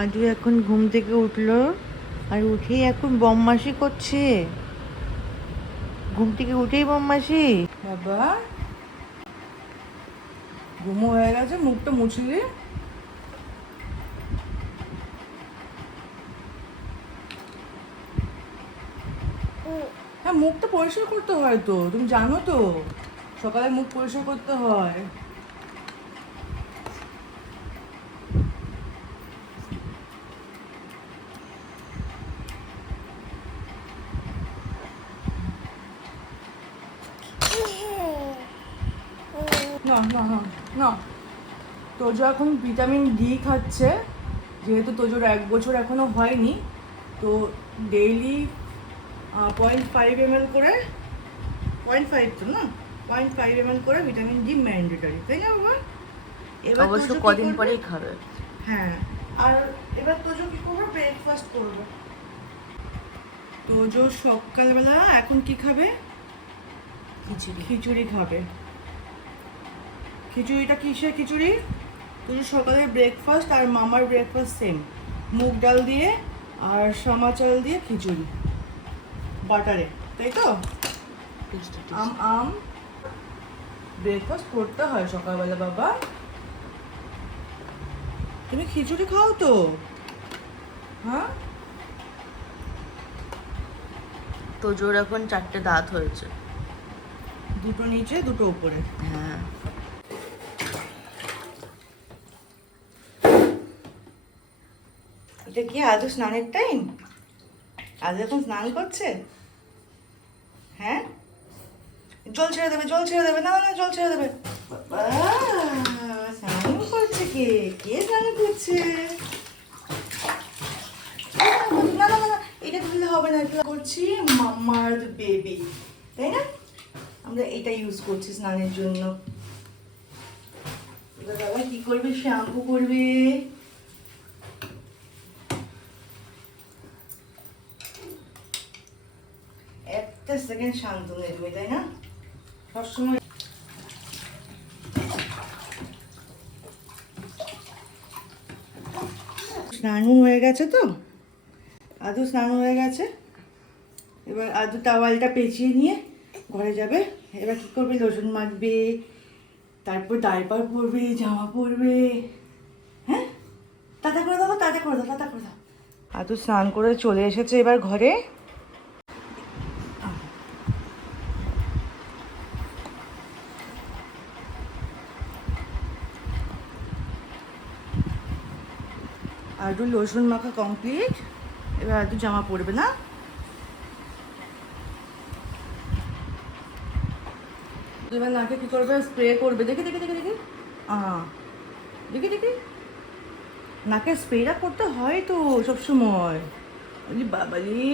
আজও এখন ঘুম থেকে উঠলো আর উঠেই এখন বদমাশি করছে। ঘুম থেকে উঠেই বদমাশি। বাবা ঘুমো হয়ে গেছে, মুখটা মুছলি? হ্যাঁ, মুখটা পরিষ্কার করতে হয় তো, তুমি জানো তো সকালে মুখ পরিষ্কার করতে হয়। না না না না, তোজো এখন ভিটামিন ডি খাচ্ছে। যেহেতু তোজোর 1 বছর এখনো হয়নি, তো ডেইলি 0.5 ml করে, 0.5 তো না, 0.5 ml করে ভিটামিন ডি ম্যান্ডেটরি, তাই না বাবা? এবার অবশ্য তোজো কি কদিন করবে? পরেই খাবে। হ্যাঁ, আর এবার তোজো কি করবে? ব্রেকফাস্ট করবে। তোজো সকালবেলা এখন কি খাবে? খিচুড়ি। খিচুড়ি খাবে। খিচুড়িটা কিসের খিচুড়ি? তোজো সকালের ব্রেকফাস্ট আর মামার ব্রেকফাস্ট সেম, মুগ ডাল দিয়ে আর সামা চাল দিয়ে খিচুড়ি বাটারে, তাই তো? আম আম ব্রেকফাস্ট করতে হয় সকালবেলা বাবা। তুমি খিচুড়ি খাও তো? হ্যাঁ, তোজোর এখন 4টে দাঁত হয়েছে। দুটো নিচে দুটো উপরে। হ্যাঁ, এটা কি আদৌ স্নানের টাইম? আদৌ এখন স্নান করছে? হ্যাঁ, জল ছেড়ে দেবে, জল ছেড়ে দেবে, না না জল ছেড়ে দেবে। বাবা, স্নান করছে কে? কে স্নান করছে? না না না না, এটা দিলে হবে না, এটা করছি মাম্মার বেবি, তাই না? আমরা এটা ইউজ করছি স্নানের জন্য। এবার বাবা কি করবে? শ্যাম্পু করবে। একটা সেকেন্ড শান্ত নেই তুমি, তাই না? সবসময় স্নানও হয়ে গেছে তো, আদু স্নান হয়ে গেছে। এবার আদু টাওয়ালটা পেঁচিয়ে নিয়ে ঘরে যাবে। এবার কি করবে? লোশন মাখবে, তারপর ডাইপার পরবে, জামা পরবে। হ্যাঁ, তাতা করে দাও, তাতা করে দাও, তাতা করে দাও। আদু স্নান করে চলে এসেছে এবার ঘরে। আদু লোশন মাখা কমপ্লিট। এবার আদু জামা পরবে না? এবার নাকে কি করবে? স্প্রে করবে। দেখি দেখি দেখি দেখি, দেখি দেখি, নাকে স্প্রেটা করতে হয় তো সবসময়। বলি বাবালি।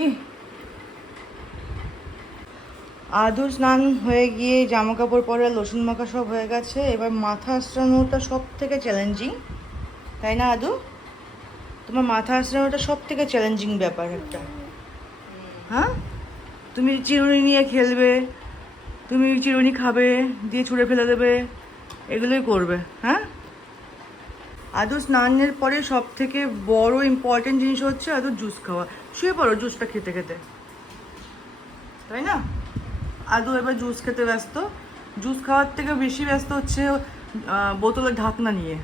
আদুর স্নান হয়ে গিয়ে জামা কাপড় পরে লোশন মাখা সব হয়ে গেছে। এবার মাথা আঁচড়ানোটা সব থেকে চ্যালেঞ্জিং, তাই না আদু? তোমার মাথা আঁচড়ানোটা সব থেকে চ্যালেঞ্জিং ব্যাপার একটা। হ্যাঁ, তুমি চিরুনি নিয়ে খেলবে, তুমি চিরুনি খাবে, দিয়ে ছুঁড়ে ফেলে দেবে, এগুলোই করবে। হ্যাঁ, আদু স্নানের পরে সব থেকে বড় ইম্পর্টেন্ট জিনিস হচ্ছে আদু জুস খাওয়া। শুয়ে পড়ো জুসটা খেতে খেতে, তাই না? আদু এবার জুস খেতে ব্যস্ত। জুস খাওয়ার থেকে বেশি ব্যস্ত হচ্ছে বোতলের ঢাকনা নিয়ে।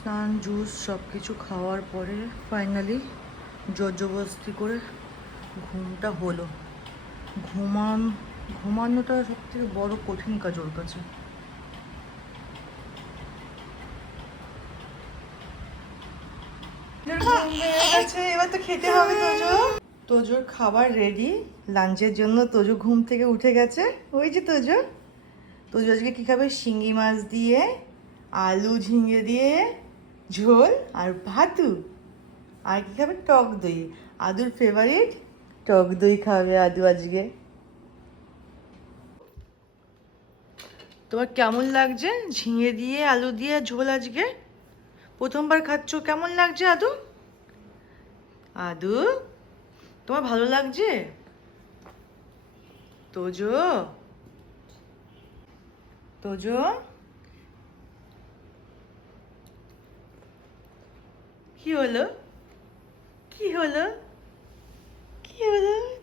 স্নান জুস সব কিছু খাওয়ার পরে ফাইনালি জবরদস্তি করে ঘুমটা হলো। ঘুমান ঘুমানোটা সব থেকে বড় কঠিন কাজ ওর কাছে। এবার তো খেতে হবে তোজো। তোজোর খাবার রেডি লাঞ্চের জন্য। তোজো ঘুম থেকে উঠে গেছে। ওই যে তোজো, তোজো আজকে কী খাবে? শিঙি মাছ দিয়ে, আলু ঝিঙে দিয়ে ঝোল আর ভাতু। আর কী খাবে? টক দই। আদুর ফেভারিট টক দই খাবে আদু আজকে। তোমার কেমন লাগছে ঝিঙে দিয়ে আলু দিয়ে ঝোল আজকে? প্রথমবার খাচ্ছ, কেমন লাগছে আদু? আদু, তোমার ভালো লাগছে? তোজো, তোজো, কি হলো? কি হলো? কি হলো?